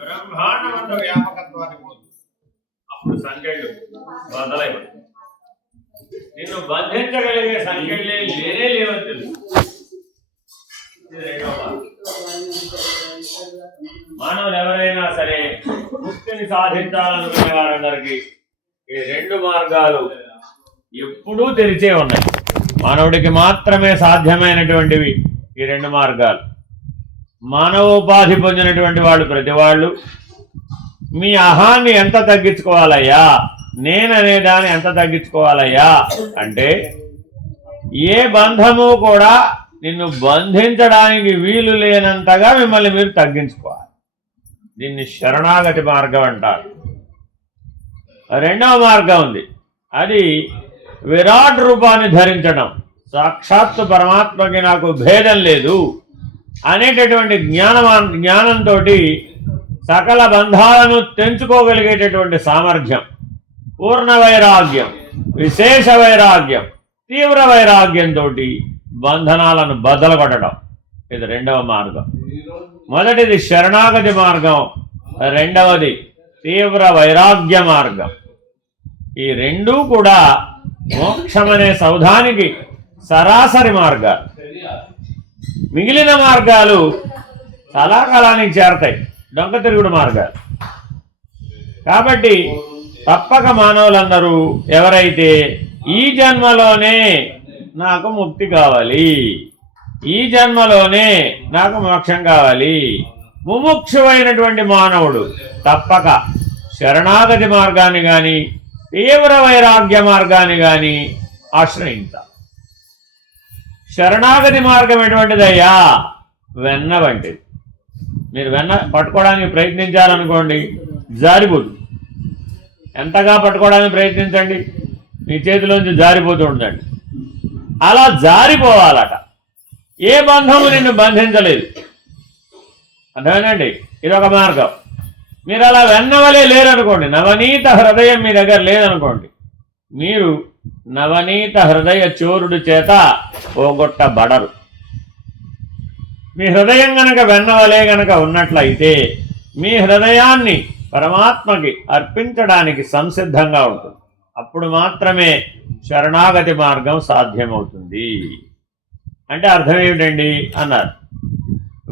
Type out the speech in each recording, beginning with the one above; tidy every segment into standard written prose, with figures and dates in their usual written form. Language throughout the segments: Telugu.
బ్రహ్మాండమంత వ్యాపకత్వానికి పోతుంది. అప్పుడు సంఖ్యలు మొదలైపోతాయి. నిన్ను బంధించగలిగే సంఖ్యలే లేనే లేవని తెలుసు. ఇది రెండవ మార్గం. మానవులు ఎవరైనా సరే ముక్తిని సాధించాలనుకునే వారందరికీ ఈ రెండు మార్గాలు ఎప్పుడూ తెరిచే ఉన్నాయి. మానవుడికి మాత్రమే సాధ్యమైనటువంటివి ఈ రెండు మార్గాలు. మానవోపాధి పొందినటువంటి వాళ్ళు ప్రతి వాళ్ళు మీ అహాన్ని ఎంత తగ్గించుకోవాలయ్యా, నేననే దాన్ని ఎంత తగ్గించుకోవాలయ్యా అంటే ఏ బంధము కూడా నిన్ను బంధించడానికి వీలు లేనంతగా మిమ్మల్ని మీరు తగ్గించుకోవాలి. దీన్ని శరణాగతి మార్గం అంటారు. రెండవ మార్గం ఉంది, అది విరాట్ రూపాన్ని ధరించడం. సాక్షాత్తు పరమాత్మకి నాకు భేదం లేదు అనేటటువంటి జ్ఞానంతో సకల బంధాలను తెంచుకోగలిగేటటువంటి సామర్థ్యం, పూర్ణ వైరాగ్యం, విశేష వైరాగ్యం, తీవ్ర వైరాగ్యంతో బంధనాలను బద్దలు కొట్టడం. ఇది రెండవ మార్గం. మొదటిది శరణాగతి మార్గం, రెండవది తీవ్ర వైరాగ్య మార్గం. ఈ రెండూ కూడా మోక్షమనే సౌధానికి సరాసరి మార్గాలు. మిగిలిన మార్గాలు చాలా కాలానికి చేరతాయి, డొంక తిరుగుడు మార్గాలు. కాబట్టి తప్పక మానవులందరూ ఎవరైతే ఈ జన్మలోనే నాకు ముక్తి కావాలి, ఈ జన్మలోనే నాకు మోక్షం కావాలి, ముముక్షువైనటువంటి మానవుడు తప్పక శరణాగతి మార్గాన్ని కానీ తీవ్ర వైరాగ్య మార్గాన్ని కానీ ఆశ్రయించాలి. శరణాగతి మార్గం ఎటువంటిదయ్యా? వెన్న వంటిది. మీరు వెన్న పట్టుకోవడానికి ప్రయత్నించాలనుకోండి, జారిపోతుంది. ఎంతగా పట్టుకోవడానికి ప్రయత్నించండి, మీ చేతిలోంచి జారిపోతూ ఉండండి. అలా జారిపోవాలట. ఏ బంధము నిన్ను బంధించలేదు. అర్థమేనండి? ఇదొక మార్గం. మీరు అలా వెన్నవలే లేరనుకోండి, నవనీత హృదయం మీ దగ్గర లేదనుకోండి, మీరు నవనీత హృదయ చోరుడు చేత పోగొట్టబడరు. మీ హృదయం గనక వెన్నవలే గనక ఉన్నట్లయితే మీ హృదయాన్ని పరమాత్మకి అర్పించడానికి సంసిద్ధంగా ఉంటుంది. అప్పుడు మాత్రమే శరణాగతి మార్గం సాధ్యమవుతుంది. అంటే అర్థం ఏమిటండి అన్నారు.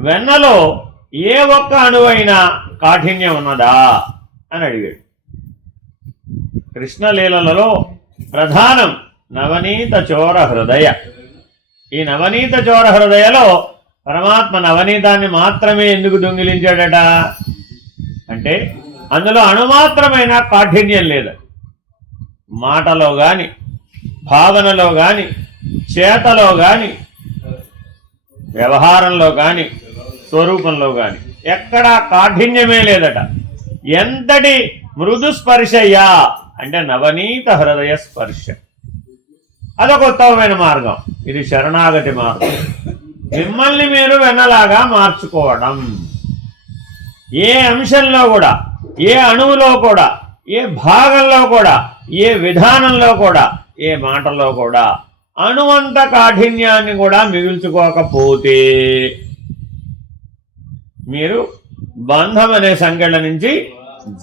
వెన్నలో ఏ ఒక్క అణువైనా కాఠిన్యం ఉన్నదా అని అడిగాడు. కృష్ణలీలలో ప్రధానం నవనీత చోర హృదయ. ఈ నవనీత చోర హృదయలో పరమాత్మ నవనీతాన్ని మాత్రమే ఎందుకు దొంగిలించాడట అంటే అందులో అణుమాత్రమైన కాఠిన్యం లేదు. మాటలో గాని, భావనలో గాని, చేతలో గాని, వ్యవహారంలో గాని, స్వరూపంలో గాని ఎక్కడా కాఠిన్యమే లేదట. ఎంతటి మృదు స్పర్శయ్యా అంటే నవనీత హృదయ స్పర్శ. అదొక ఉత్తమమైన మార్గం. ఇది శరణాగతి మార్గం. మిమ్మల్ని మీరు వెన్నలాగా మార్చుకోవడం. ఏ అంశంలో కూడా, ఏ అణువులో కూడా, ఏ భాగంలో కూడా, ఏ విధానంలో కూడా, ఏ మాటలో కూడా అణువంత కాఠిన్యాన్ని కూడా మిగుల్చుకోకపోతే మీరు బంధం అనే సంఘటన నుంచి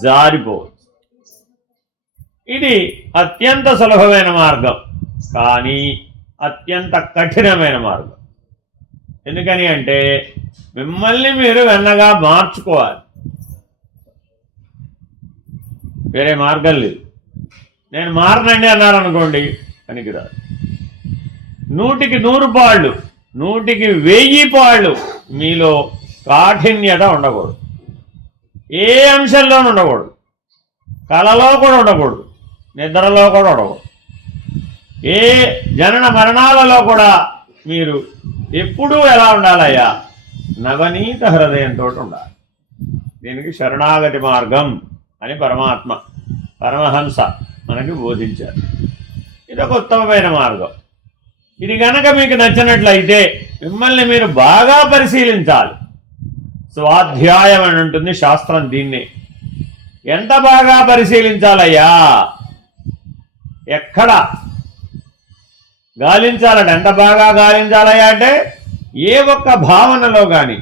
జారిపోవచ్చు. ఇది అత్యంత సులభమైన మార్గం, కానీ అత్యంత కఠినమైన మార్గం. ఎందుకని అంటే మిమ్మల్ని మీరు వెన్నగా మార్చుకోవాలి. వేరే మార్గం లేదు. నేను మారనండి అన్నారనుకోండి, పనికిరాదు. 100కి 100 పాళ్ళు, 100కి 1000 పాళ్ళు మీలో కాఠిన్యత ఉండకూడదు. ఏ అంశంలోనూ ఉండకూడదు. కళలో కూడా ఉండకూడదు, నిద్రలో కూడా ఉండకూడదు. ఏ జనన మరణాలలో కూడా మీరు ఎప్పుడూ ఎలా ఉండాలయ్యా? నవనీత హృదయంతో ఉండాలి. దీనికి శరణాగతి మార్గం అని పరమాత్మ, పరమహంస మనకి బోధించారు. ఇదొక ఉత్తమమైన మార్గం. ఇది గనక మీకు నచ్చినట్లయితే మిమ్మల్ని మీరు బాగా పరిశీలించాలి. స్వాధ్యాయం అని ఉంటుంది శాస్త్రం. దీన్ని ఎంత బాగా పరిశీలించాలయ్యా? ఎక్కడ గాలించాలట? ఎంత బాగా గాలించాలయ్యా అంటే ఏ ఒక్క భావనలో కానీ,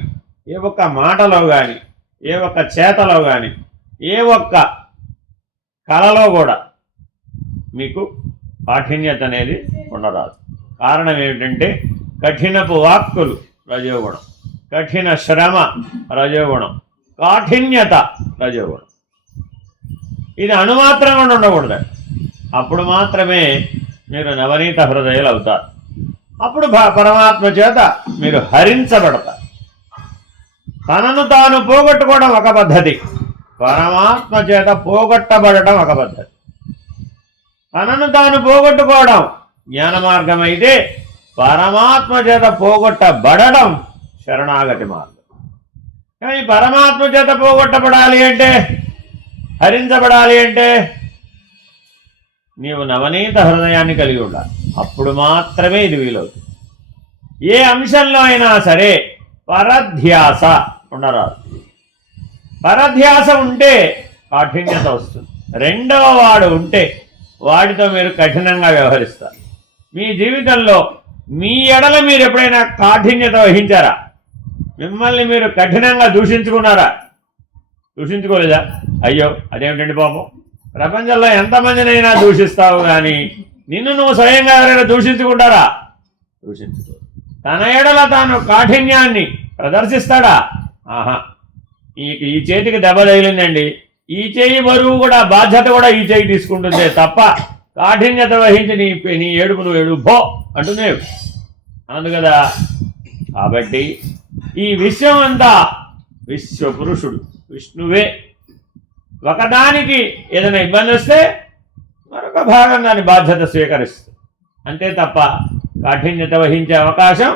ఏ ఒక్క మాటలో కానీ, ఏ ఒక్క చేతలో కానీ ఏ ఒక్క కళలో కూడా మీకు కాఠిన్యత అనేది ఉండరాదు. కారణం ఏమిటంటే కఠినపు వాక్కులు రజోగుణం, కఠిన శ్రమ రజోగుణం, కాఠిన్యత రజోగుణం. ఇది అణుమాత్రంగా ఉండకూడదు. అప్పుడు మాత్రమే మీరు నవనీత హృదయాలు అవుతారు. అప్పుడు పరమాత్మ చేత మీరు హరించబడతారు. తనను తాను పోగొట్టుకోవడం ఒక పద్ధతి, పరమాత్మ చేత పోగొట్టబడటం ఒక పద్ధతి. తనను తాను పోగొట్టుకోవడం జ్ఞాన మార్గం అయితే, పరమాత్మ చేత పోగొట్టబడడం శరణాగతి మార్గం. కానీ పరమాత్మ చేత పోగొట్టబడాలి అంటే, హరించబడాలి అంటే నీవు నవనీత హృదయాన్ని కలిగి ఉండాలి. అప్పుడు మాత్రమే ఇది వీలవుతుంది. ఏ అంశంలో అయినా సరే పరధ్యాస ఉండరాదు. పరధ్యాస ఉంటే కాఠిన్యత వస్తుంది. రెండవ వాడు ఉంటే వాడితో మీరు కఠినంగా వ్యవహరిస్తారు. మీ జీవితంలో మీ ఎడల మీరు ఎప్పుడైనా కాఠిన్యత వహించారా? మిమ్మల్ని మీరు కఠినంగా దూషించుకున్నారా? దూషించుకోలేదా? అయ్యో అదేమిటండి పాపం, ప్రపంచంలో ఎంతమందినైనా దూషిస్తావు కానీ నిన్ను నువ్వు స్వయంగా ఎవరైనా దూషించుకుంటారా? దూషించుకో. తన ఎడల తాను కాఠిన్యాన్ని ప్రదర్శిస్తాడా? ఆహా, ఈ చేతికి దెబ్బ తగిలిందండి, ఈ చేయి బరువు కూడా బాధ్యత కూడా ఈ చేయి తీసుకుంటుందే తప్ప కాఠిన్యత వహించి నీ ఏడుపు నువ్వు ఏడు భో అంటున్నావు అన్నది కదా. కాబట్టి ఈ విశ్వం అంతా విశ్వపురుషుడు విష్ణువే. ఒకదానికి ఏదైనా ఇబ్బంది వస్తే మరొక భాగం దాని బాధ్యత స్వీకరిస్తుంది. అంతే తప్ప కాఠిన్యత వహించే అవకాశం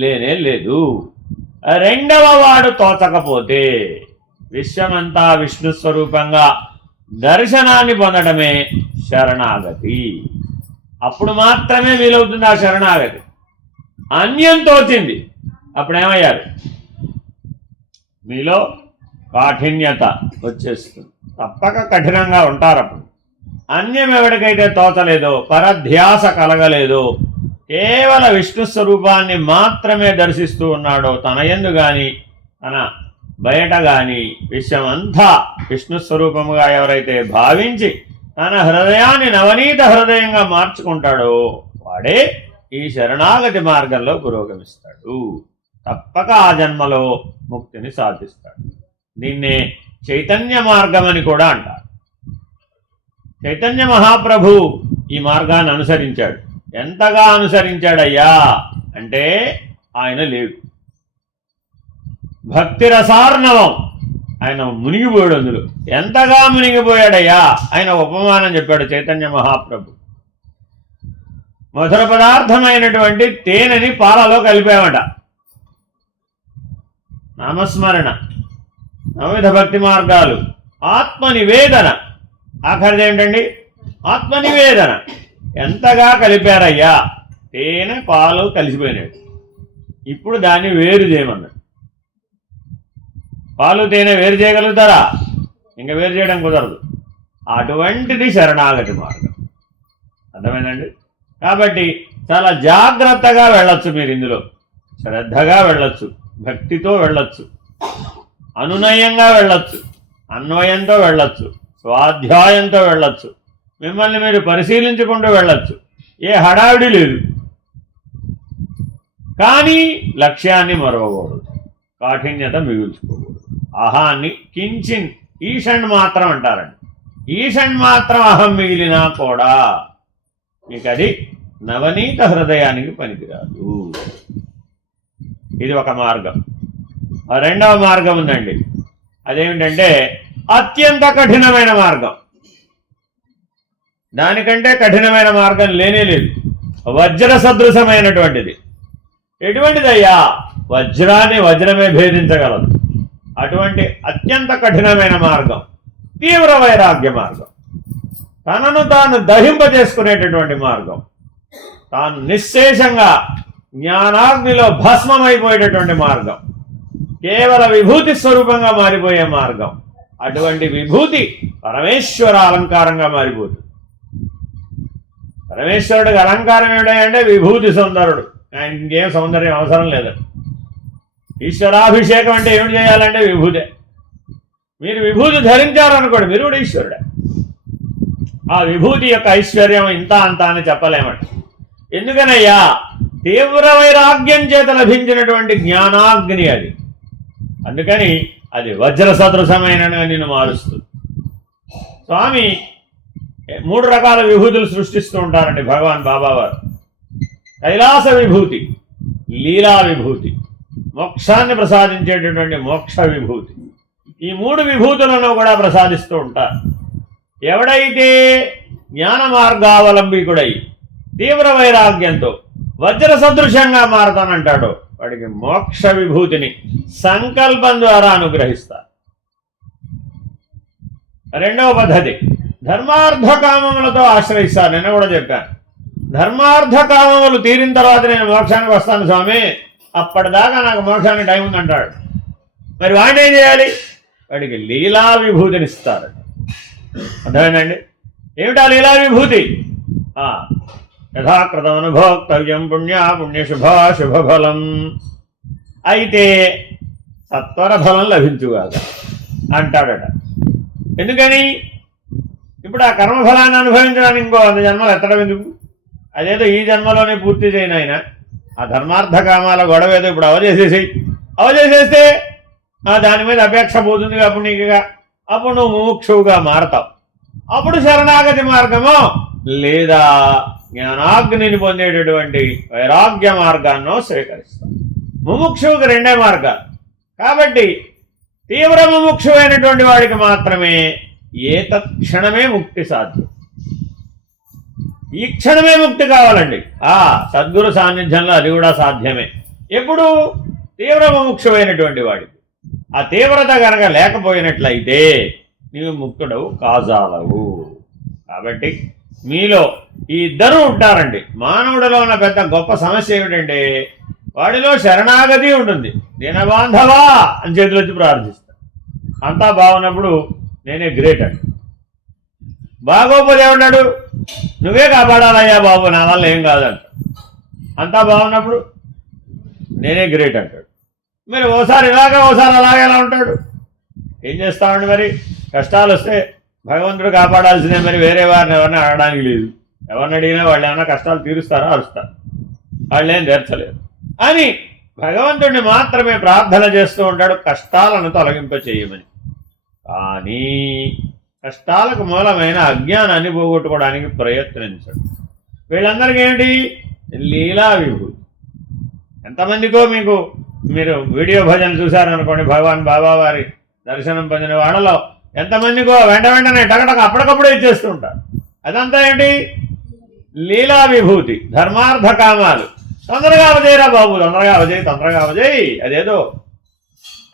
లేనే లేదు. రెండవ వాడు తోచకపోతే విశ్వమంతా విష్ణు స్వరూపంగా దర్శనాన్ని పొందడమే శరణాగతి. అప్పుడు మాత్రమే వీలవుతుంది ఆ శరణాగతి. అన్యం తోచింది అప్పుడేమయ్యారు? మీలో కాఠిన్యత వచ్చేస్తుంది. తప్పక కఠినంగా ఉంటారు. అప్పుడు అన్యం ఎవరికైతే తోచలేదో, పరధ్యాస కలగలేదో, కేవల విష్ణు స్వరూపాన్ని మాత్రమే దర్శిస్తూ ఉన్నాడో, తన యందు గాని తన బయట గాని విశ్వమంతా విష్ణు స్వరూపముగా ఎవరైతే భావించి తన హృదయాన్ని నవనీత హృదయంగా మార్చుకుంటాడో వాడే ఈ శరణాగతి మార్గంలో పురోగమిస్తాడు. తప్పక ఆ జన్మలో ముక్తిని సాధిస్తాడు. దీన్నే చైతన్య మార్గం అని కూడా అంటారు. చైతన్య మహాప్రభు ఈ మార్గాన్ని అనుసరించాడు. ఎంతగా అనుసరించాడయ్యా అంటే ఆయన లేడు. భక్తి రసార్ణవం, ఆయన మునిగిపోయాడు. అందులో ఎంతగా మునిగిపోయాడయ్యా. ఆయన ఉపమానం చెప్పాడు చైతన్య మహాప్రభు. మధుర పదార్థమైనటువంటి తేనెని పాలలో కలిపామట. నామస్మరణ, నవవిధ భక్తి మార్గాలు, ఆత్మనివేదన, ఆఖరిది ఏంటండి? ఆత్మనివేదన. ఎంతగా కలిపారయ్యా. తేనె పాలు కలిసిపోయినాడు. ఇప్పుడు దాన్ని వేరు చేయమన్నాడు. పాలు తేనె వేరు చేయగలుగుతారా? ఇంకా వేరు చేయడం కుదరదు. అటువంటిది శరణాగతి మార్గం. అర్థమైందండి? కాబట్టి చాలా జాగ్రత్తగా వెళ్ళొచ్చు. మీరు ఇందులో శ్రద్ధగా వెళ్ళొచ్చు, భక్తితో వెళ్ళొచ్చు, అనునయంగా వెళ్ళొచ్చు, అన్వయంతో వెళ్ళొచ్చు, స్వాధ్యాయంతో వెళ్ళొచ్చు, మిమ్మల్ని మీరు పరిశీలించుకుంటూ వెళ్ళొచ్చు. ఏ హడావిడి లేదు. కానీ లక్ష్యాన్ని మరవకూడదు, కాఠిన్యత మిగుల్చుకోకూడదు. అహాన్ని కించిన్ ఈషణ్ మాత్రం అంటారండి. ఈషణ్ మాత్రం అహం మిగిలినా కూడా మీకు అది నవనీత హృదయానికి పనికిరాదు. ఇది ఒక మార్గం. రెండవ మార్గం ఉందండి. అదేమిటంటే అత్యంత కఠినమైన మార్గం. దానికంటే కఠినమైన మార్గం లేనే లేదు. వజ్ర సదృశమైనటువంటిది. ఎటువంటిదయ్యా? వజ్రాన్ని వజ్రమే భేదించగలదు. అటువంటి అత్యంత కఠినమైన మార్గం తీవ్ర వైరాగ్య మార్గం. తనను తాను దహింపజేసుకునేటటువంటి మార్గం. తాను నిశ్శేషంగా జ్ఞానాగ్నిలో భస్మమైపోయేటటువంటి మార్గం. కేవల విభూతి స్వరూపంగా మారిపోయే మార్గం. అటువంటి విభూతి పరమేశ్వర అలంకారంగా మారిపోతుంది. పరమేశ్వరుడికి అలంకారం ఏమిటంటే విభూతి సుందరుడు. ఆయన ఇంకేం సౌందర్యం అవసరం లేదు. ఈశ్వరాభిషేకం అంటే ఏమిటి చేయాలంటే విభూతే. మీరు విభూతి ధరించారనుకోండి, మీరు కూడా ఈశ్వరుడే. ఆ విభూతి యొక్క ఐశ్వర్యం ఇంత అంత అని చెప్పలేమండి. ఎందుకనయ్యా, తీవ్ర వైరాగ్యం చేత లభించినటువంటి జ్ఞానాగ్ని అది. అందుకని అది వజ్ర సదృశమైన నిన్ను మారుస్తుంది. స్వామి 3 రకాల విభూతులు సృష్టిస్తూ ఉంటారండి భగవాన్ బాబావారు. కైలాస విభూతి, లీలా విభూతి, మోక్షాన్ని ప్రసాదించేటటువంటి మోక్ష విభూతి. ఈ 3 విభూతులను కూడా ప్రసాదిస్తూ ఉంటారు. ఎవడైతే జ్ఞాన మార్గావలంబికుడై తీవ్ర వైరాగ్యంతో వజ్ర సదృశంగా మారతానంటాడో వాడికి మోక్ష విభూతిని సంకల్పం ద్వారా అనుగ్రహిస్తారు. రెండవ పద్ధతి ధర్మార్థ కామములతో ఆశ్రయిస్తారు. నిన్న కూడా చెప్పాను, ధర్మార్థ కామములు తీరిన తర్వాత నేను మోక్షానికి వస్తాను స్వామి, అప్పటిదాకా నాకు మోక్షానికి టైం ఉందంటాడు. మరి వాడిని ఏం చేయాలి? వాడికి లీలా విభూతినిస్తారు. అర్థమైందండి? ఏమిటా లీలా విభూతి? యథాకృతం అనుభోక్తవ్యం పుణ్యశుభఫలం. అయితే సత్వర ఫలం లభించుగాక అంటాడట. ఎందుకని? ఇప్పుడు ఆ కర్మఫలాన్ని అనుభవించడానికి ఇంకో 100 జన్మలు ఎత్తడం ఎందుకు? అదేదో ఈ జన్మలోనే పూర్తి చేయను ఆయన. ఆ ధర్మార్థ కామాల గొడవ ఏదో ఇప్పుడు అవచేసేస్తే దాని మీద అపేక్ష పోతుంది అప్పుడు నీకుగా. అప్పుడు నువ్వు ముముక్షువుగా మారతావు. అప్పుడు శరణాగతి మార్గమో లేదా జ్ఞానాగ్నిని పొందేటటువంటి వైరాగ్య మార్గాన్నో స్వీకరిస్తావు. ముముక్షువుకి 2 మార్గాలు. కాబట్టి తీవ్ర ముముక్షువైనటువంటి వాడికి మాత్రమే తత్క్షణమే ముక్తి సాధ్యం. ఈ క్షణమే ముక్తి కావాలండి. సద్గురు సాన్నిధ్యంలో అది కూడా సాధ్యమే. ఎప్పుడు? తీవ్ర ముముక్షువైనటువంటి వాడికి. ఆ తీవ్రత కనుక లేకపోయినట్లయితే నీవు ముక్తుడవు కాజాలవు. కాబట్టి మీలో ఈ 2 ఉంటారండి. మానవుడిలో ఉన్న పెద్ద గొప్ప సమస్య ఏమిటంటే వాడిలో శరణాగతి ఉంటుంది. దీనబాంధవా అని చేతులొచ్చి ప్రార్థిస్తాడు. అంతా బాగున్నప్పుడు నేనే గ్రేట్ అండి. బాగోపోతే ఏమంటాడు? నువ్వే కాపాడాలయ్యా బాబు, నా వల్ల ఏం కాదంట. అంతా బాగున్నప్పుడు నేనే గ్రేట్ అంటాడు. మరి ఓసారి ఇలాగా ఓసారి అలాగే ఎలా ఉంటాడు? ఏం చేస్తామండి? మరి కష్టాలు వస్తే భగవంతుడు కాపాడాల్సిందే, మరి వేరే వారిని ఎవరిని అడగడానికి లేదు. ఎవరిని అడిగినా వాళ్ళు ఏమైనా కష్టాలు తీరుస్తారో అరుస్తారు, వాళ్ళేం తీర్చలేరు అని భగవంతుడిని మాత్రమే ప్రార్థన చేస్తూ ఉంటాడు కష్టాలను తొలగింప చేయమని. కానీ కష్టాలకు మూలమైన అజ్ఞానాన్ని పోగొట్టుకోవడానికి ప్రయత్నించడు. వీళ్ళందరికీ ఏంటి? లీలా విభూతి. ఎంతమందికో మీరు వీడియో భజన చూశారనుకోండి, భగవాన్ బాబా వారి దర్శనం పొందిన వాళ్ళలో ఎంతమందికో వెంటనే టకటక అప్పటికప్పుడే ఇచ్చేస్తూ ఉంటారు. అదంతా ఏంటి? లీలా విభూతి. ధర్మార్థ కామాలు తొందరగా అవజేయరా బాబు, తొందరగా అవజేయి. అదేదో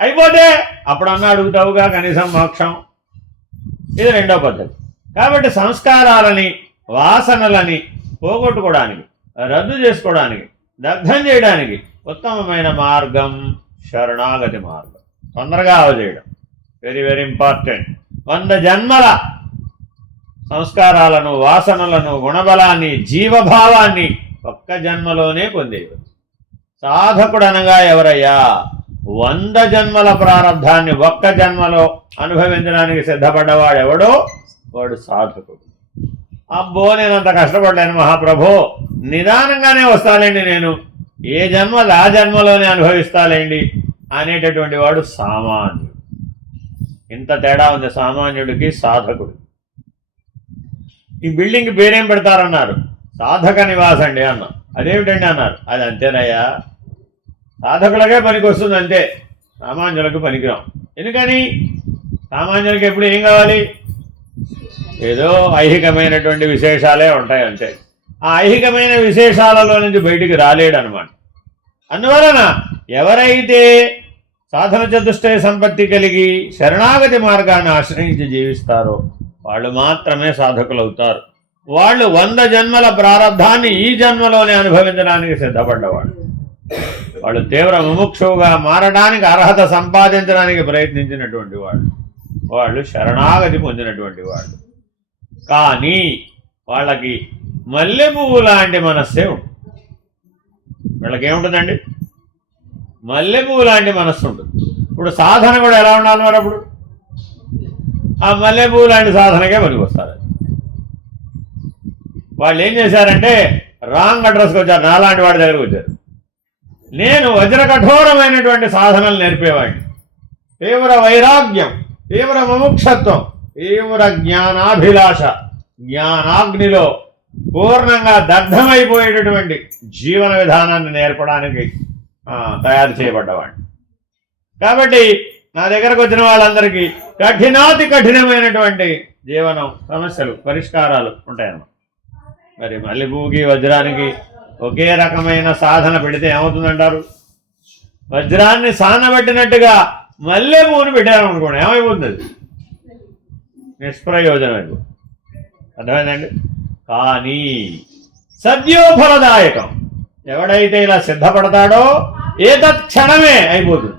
అయిపోతే అప్పుడన్నా అడుగుతావుగా కనీసం మోక్షం. ఇది 2వ పద్ధతి. కాబట్టి సంస్కారాలని వాసనలని పోగొట్టుకోవడానికి, రద్దు చేసుకోవడానికి, దగ్ధం చేయడానికి ఉత్తమమైన మార్గం శరణాగతి మార్గం. తొందరగా అవజేయడం వెరీ వెరీ ఇంపార్టెంట్. 100 జన్మల సంస్కారాలను, వాసనలను, గుణబలాన్ని, జీవభావాన్ని ఒక్క జన్మలోనే పొందేయవచ్చు. సాధకుడు అనగా ఎవరయ్యా? 100 జన్మల ప్రారంధాన్ని ఒక్క జన్మలో అనుభవించడానికి సిద్ధపడ్డవాడు ఎవడో వాడు సాధకుడు. అబ్బో నేనంత కష్టపడలేను మహాప్రభో, నిదానంగానే వస్తాలేండి, నేను ఏ జన్మది ఆ జన్మలోనే అనుభవిస్తాలేండి అనేటటువంటి వాడు సామాన్యుడు. ఇంత తేడా ఉంది సామాన్యుడికి సాధకుడు. ఈ బిల్డింగ్ పేరేం పెడతారన్నారు? సాధక నివాస్ అండి అన్నా. అదేమిటండి అన్నారు. అది అంతేనయ్యా, సాధకులకే పనికి వస్తుంది అంతే, సామాన్యులకు పనికిరాం. ఎందుకని? సామాన్యులకి ఎప్పుడు ఏం కావాలి? ఏదో ఐహికమైనటువంటి విశేషాలే ఉంటాయి అంతే. ఆ ఐహికమైన విశేషాలలో నుంచి బయటికి రాలేడు అనమాట. అందువలన ఎవరైతే సాధన చతుష్టయ సంపత్తి కలిగి శరణాగతి మార్గాన్ని ఆశ్రయించి జీవిస్తారో వాళ్ళు మాత్రమే సాధకులు అవుతారు. వాళ్ళు 100 జన్మల ప్రారంధాన్ని ఈ జన్మలోనే అనుభవించడానికి సిద్ధపడ్డవాళ్ళు. వాళ్ళు తీవ్ర ముముక్షువుగా మారడానికి అర్హత సంపాదించడానికి ప్రయత్నించినటువంటి వాళ్ళు శరణాగతి పొందినటువంటి వాళ్ళు. కానీ వాళ్ళకి మల్లె పువ్వు లాంటి మనస్సే ఉంటుంది. వీళ్ళకి ఏముంటుందండి? మల్లె పువ్వు లాంటి మనస్సు ఉంటుంది. ఇప్పుడు సాధన కూడా ఎలా ఉండాలి మరి? అప్పుడు ఆ మల్లెపూ లాంటి సాధనకే పనికొస్తారు. వాళ్ళు ఏం చేశారంటే రాంగ్ అడ్రస్కి వచ్చారు, నాలాంటి వాడి దగ్గరకు వచ్చారు. నేను వజ్ర కఠోరమైనటువంటి సాధనలు నేర్పేవాడిని. తీవ్ర వైరాగ్యం, తీవ్ర ముముక్షత్వం, తీవ్ర జ్ఞానాభిలాష, జ్ఞానాగ్నిలో పూర్ణంగా దగ్ధమైపోయేటటువంటి జీవన విధానాన్ని నేర్పడానికి తయారు చేయబడ్డవాడిని. కాబట్టి నా దగ్గరకు వచ్చిన వాళ్ళందరికీ కఠినాతి కఠినమైనటువంటి జీవనం సమస్యలు పరిష్కారాలు ఉంటాయన్నమాట. మరి మల్లెపూకి వజ్రానికి ఒకే రకమైన సాధన పెడితే ఏమవుతుందంటారు? వజ్రాన్ని సానబెట్టినట్టుగా మల్లెపూని పెట్టారనుకోండి, ఏమైపోతుంది? నిష్ప్రయోజనం అయిపోతుంది. అర్థమైందండి? కానీ సద్యోఫలదాయకం, ఎవడైతే ఇలా సిద్ధపడతాడో ఏతత్ క్షణమే అయిపోతుంది.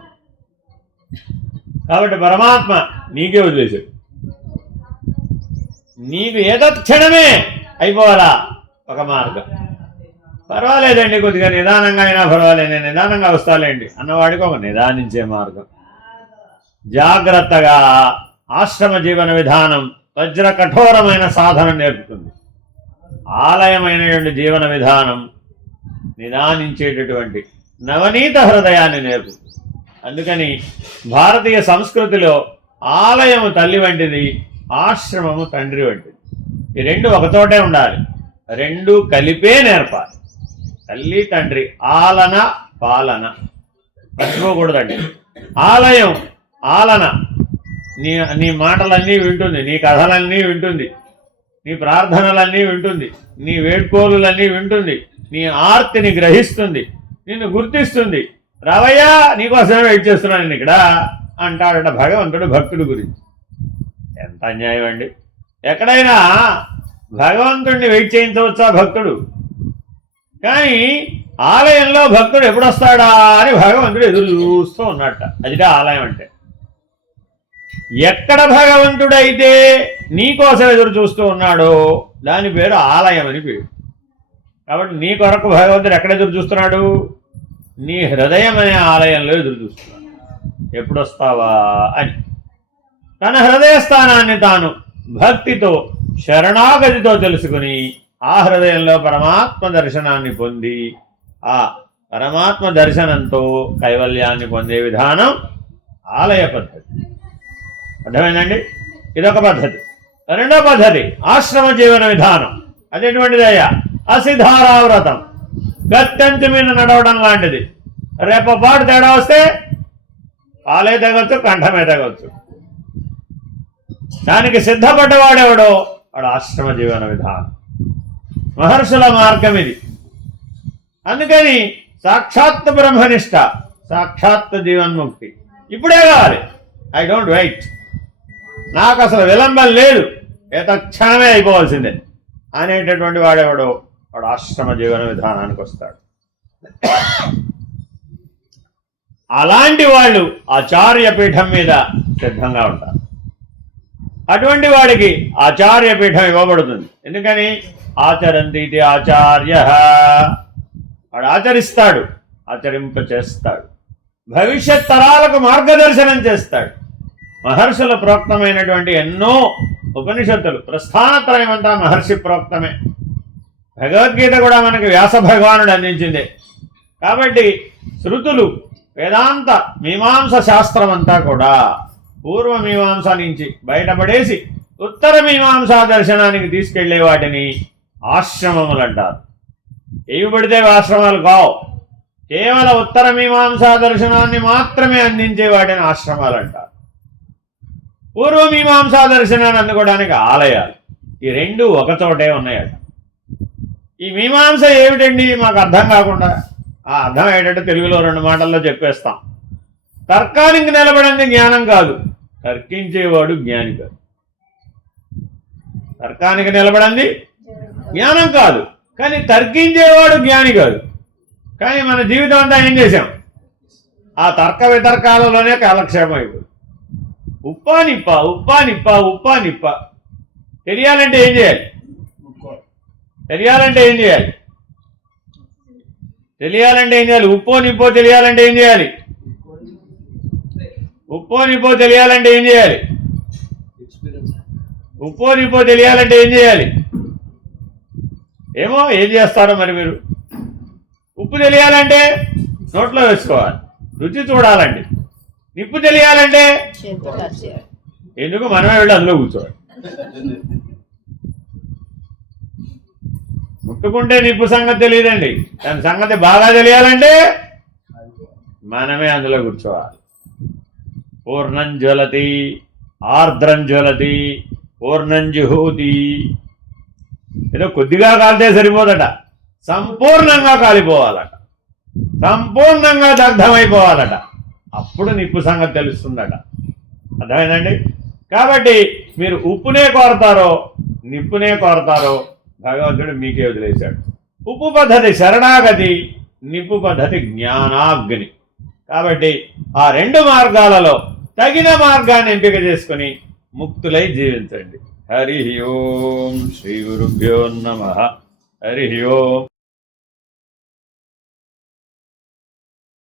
కాబట్టి పరమాత్మ నీకే వదిలేశాడు. నీకు ఏతత్ క్షణమే అయిపోవాలా ఒక మార్గం. పర్వాలేదండి, కొద్దిగా నిదానంగా అయినా పర్వాలేదు, నేను నిదానంగా వస్తాలేండి అన్నవాడికి ఒక నిదానించే మార్గం. జాగ్రత్తగా ఆశ్రమ జీవన విధానం వజ్ర కఠోరమైన సాధన నేర్పుతుంది. ఆలయమైనటువంటి జీవన విధానం నిదానించేటటువంటి నవనీత హృదయాన్ని నేర్పుతుంది. అందుకని భారతీయ సంస్కృతిలో ఆలయము తల్లి వంటిది, ఆశ్రమము తండ్రి వంటిది. ఈ రెండు ఒకచోటే ఉండాలి, రెండు కలిపే నేర్పాలి. తల్లి తండ్రి, ఆలన పాలన మర్చిపోకూడదండి. ఆలయం ఆలన, నీ మాటలన్నీ వింటుంది, నీ కథలన్నీ వింటుంది, నీ ప్రార్థనలన్నీ వింటుంది, నీ వేడ్కోలులన్నీ వింటుంది, నీ ఆర్తిని గ్రహిస్తుంది, నిన్ను గుర్తిస్తుంది. రావయ్యా, నీకోసమే వెయిట్ చేస్తున్నాను నేను ఇక్కడ అంటాడట భగవంతుడు భక్తుడి గురించి. ఎంత అన్యాయం అండి! ఎక్కడైనా భగవంతుడిని వెయిట్ చేయించవచ్చా భక్తుడు? కానీ ఆలయంలో భక్తుడు ఎప్పుడొస్తాడా అని భగవంతుడు ఎదురు చూస్తూ ఉన్నట్ట. అదిగా ఆలయం అంటే. ఎక్కడ భగవంతుడైతే నీకోసం ఎదురు చూస్తూ ఉన్నాడో దాని పేరు ఆలయం అని పేరు. కాబట్టి నీ కొరకు భగవంతుడు ఎక్కడ ఎదురు చూస్తున్నాడు? నీ హృదయం అనే ఆలయంలో ఎదురు చూస్తున్నాడు. ఎప్పుడొస్తావా అని తన హృదయ స్థానాన్ని తాను భక్తితో శరణాగతితో తెలుసుకుని ఆ హృదయంలో పరమాత్మ దర్శనాన్ని పొంది ఆ పరమాత్మ దర్శనంతో కైవల్యాన్ని పొందే విధానం ఆలయ పద్ధతి. అర్థమైందండి? ఇదొక పద్ధతి. రెండో పద్ధతి ఆశ్రమ జీవన విధానం. అదేటువంటిదయ్యా? అసిధారావ్రతం, గత్యంతి మీద నడవడం లాంటిది. రేపపాటు తేడా వస్తే కాలే తెగొచ్చు, కంఠమే తెగొచ్చు. దానికి సిద్ధపడ్డవాడెవడో వాడు ఆశ్రమ జీవన విధానం, మహర్షుల మార్గం ఇది. అందుకని సాక్షాత్ బ్రహ్మనిష్ట, సాక్షాత్ జీవన్ముక్తి ఇప్పుడే కావాలి. ఐ డోంట్ వెయిట్, నాకు అసలు విలంబం లేదు, తక్షణమే అయిపోవాల్సిందే అనేటటువంటి వాడెవడో వాడు ఆశ్రమ జీవన విధానానికి వస్తాడు. అలాంటి వాళ్ళు ఆచార్య పీఠం మీద సిద్ధంగా ఉంటారు. అటువంటి వాడికి ఆచార్య పీఠం ఇవ్వబడుతుంది. ఎందుకని? ఆచరంతి ఇది ఆచార్య, వాడు ఆచరిస్తాడు, ఆచరింప చేస్తాడు, భవిష్యత్ తరాలకు మార్గదర్శనం చేస్తాడు. మహర్షుల ప్రోక్తమైనటువంటి ఎన్నో ఉపనిషత్తులు, ప్రస్థానత్రయం అంతా మహర్షి ప్రోక్తమే. భగవద్గీత కూడా మనకి వ్యాస భగవానుడు అందించిందే. కాబట్టి శృతులు, వేదాంత మీమాంస శాస్త్రం అంతా కూడా పూర్వ మీమాంస నుంచి బయటపడేసి ఉత్తర మీమాంసా దర్శనానికి తీసుకెళ్లే వాటిని ఆశ్రమములు అంటారు. ఏవి పడితే ఆశ్రమాలు కావు, కేవల ఉత్తర మీమాంసా దర్శనాన్ని మాత్రమే అందించే వాటిని ఆశ్రమాలు అంటారు. పూర్వమీమాంసా దర్శనాన్ని అందుకోవడానికి ఆలయాలు. ఈ రెండు ఒకచోటే ఉన్నాయట. ఈ మీమాంస ఏమిటండి మాకు అర్థం కాకుండా? ఆ అర్థం ఏంటంటే తెలుగులో 2 మాటల్లో చెప్పేస్తాం. తర్కానికి నిలబడింది జ్ఞానం కాదు, తర్కించేవాడు జ్ఞాని కాదు. తర్కానికి నిలబడింది జ్ఞానం కాదు, కానీ తర్కించేవాడు జ్ఞాని కాదు. కానీ మన జీవితం అంతా ఏం చేశాం? ఆ తర్క వితర్కాలలోనే కాలక్షేపం అయిపోయింది. ఉప్పా నిప్ప, ఉప్పా నిప్ప, ఉప్పా నిప్ప. తెలియాలంటే ఏం చేయాలి? తెలియాలంటే ఏం చేయాలి? తెలియాలంటే ఏం చేయాలి? ఉప్పో నిప్పో తెలియాలంటే ఏం చేయాలి? ఉప్పో నిప్పో తెలియాలంటే ఏం చేయాలి? ఉప్పో నిప్పో తెలియాలంటే ఏం చేయాలి? ఏమో ఏం చేస్తారో మరి మీరు. ఉప్పు తెలియాలంటే నోట్లో వేసుకోవాలి, రుచి చూడాలండి. నిప్పు తెలియాలంటే ఎందుకు మనమే వెళ్ళి అందులో కూర్చోవాలి. ముట్టుకుంటే నిప్పు సంగతి తెలియదండి, దాని సంగతి బాగా తెలియాలంటే మనమే అందులో కూర్చోవాలి. పూర్ణం జ్వలతి, ఆర్ద్రం జ్వలతి, పూర్ణం జుహూతి. ఏదో కొద్దిగా కాలితే సరిపోదట, సంపూర్ణంగా కాలిపోవాలట, సంపూర్ణంగా దగ్ధమైపోవాలట. అప్పుడు నిప్పు సంగతి తెలుస్తుందట. అర్థమైందండి? కాబట్టి మీరు ఉప్పునే కోరతారో నిప్పునే కోరతారో భగవంతుడు మీకే వదిలేశాడు. ఉప్పు పద్ధతి శరణాగతి, నిప్పు పద్ధతి జ్ఞానాగ్ని. కాబట్టి ఆ రెండు మార్గాలలో తగిన మార్గాన్ని ఎంపిక చేసుకుని ముక్తులై జీవించండి. హరి ఓం శ్రీ గురుభ్యో నమః. హరి ఓం.